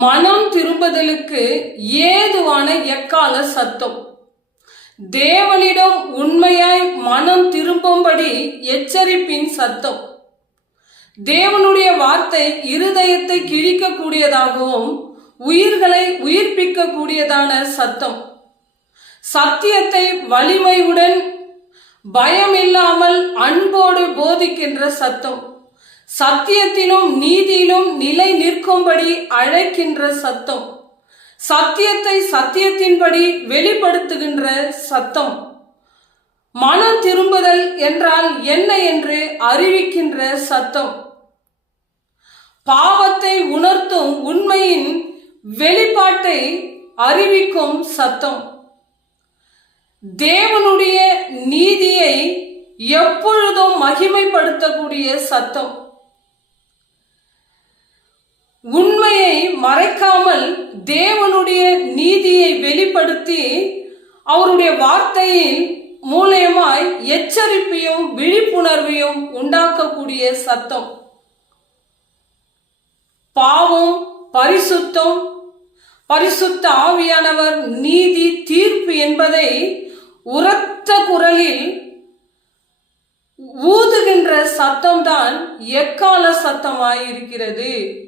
மனம் திரும்புதலுக்கு ஏதுவான எக்கால சத்தம். தேவனிடம் உண்மையாய் மனம் திரும்பும்படி எச்சரிப்பின் சத்தம். தேவனுடைய வார்த்தை இருதயத்தை கிழிக்கக்கூடியதாகவும் உயிர்களை உயிர்ப்பிக்கக்கூடியதான சத்தம். சத்தியத்தை வலிமையுடன் பயமில்லாமல் அன்போடு போதிக்கின்ற சத்தம். சத்தியத்திலும் நீதியிலும் நிலை நிற்கும்படி அழைக்கின்ற சத்தம். சத்தியத்தை சத்தியத்தின்படி வெளிப்படுத்துகின்ற சத்தம். மனம் திரும்புதல் என்றால் என்ன என்று அறிவிக்கின்ற சத்தம். பாவத்தை உணர்த்தும் உண்மையின் வெளிப்பாட்டை அறிவிக்கும் சத்தம். தேவனுடைய நீதியை எப்பொழுதும் மகிமைப்படுத்தக்கூடிய சத்தம். உண்மையை மறைக்காமல் தேவனுடைய நீதியை வெளிப்படுத்தி அவருடைய வார்த்தையின் மூலயமாய் எச்சரிப்பையும் விழிப்புணர்வையும் உண்டாக்கக்கூடிய சத்தம். பாவம் பரிசுத்தம் பரிசுத்த ஆவியானவர் நீதி தீர்ப்பு என்பதை உரத்த குரலில் ஊதுகின்ற சத்தம்தான் எக்கால சத்தமாயிருக்கிறது?